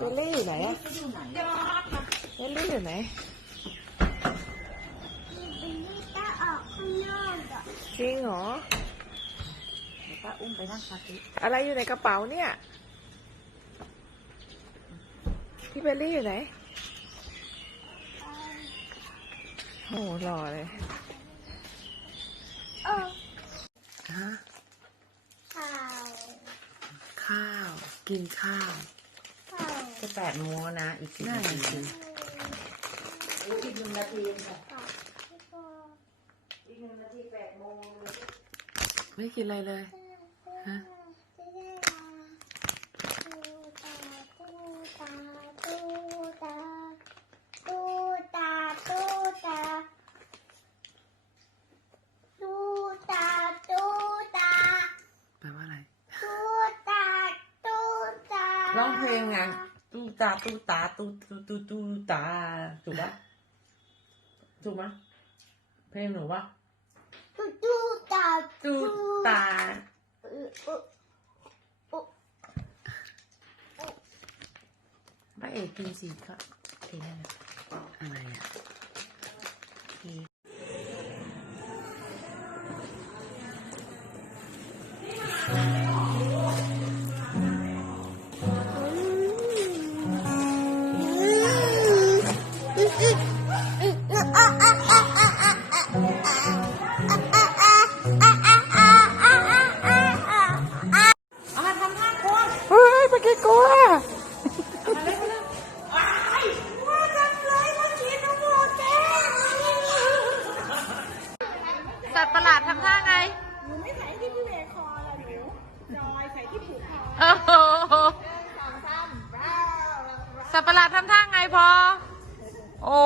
ไหนอะไปอยู่ไหนเบลลี่อยู่ไหนบิลลี่จะออกข้างนอกอะจริงเหรอเดี๋ยวป้าอุ้มไปนั่งคาเฟ่อะไรอยู่ในกระเป๋าเนี่ยพี่เบลลี่อยู่ไหนโอ้โหหล่อเลยเออฮะข่าว ข้าว กินข้าวข่าว จะแปดโมงแล้วนะ อีกสิบนั่นานทีสิอีกหนึ่งนาทีค่ะข่าวที่ก็อีกหนึ่งนาทีแปดโมงเลยไม่กินอะไรเลย ฮะตู้ตาตู้ตาตู้ตาตู้ตาแปลว่าอะไรตู้ตาตู้ตาร้องเพลงไง ตู้ตาตู้ตาตู้ตู้ตู้ตู้ตาถูกปะถูกปะเพลงหนูวะตู้ตู้ตาตู้ตาเออเออเออพระเอกกินสีก็เพลงนั่นแหละ สัตว์ประหลาดทำท่าไง หนูไม่ใส่ที่พี่เวคอละหนูจอยใส่ที่ผูกคอโอ้โหสองซ้ำบ้าวสัตว์ประหลาดทำท่าไงพอ โอ้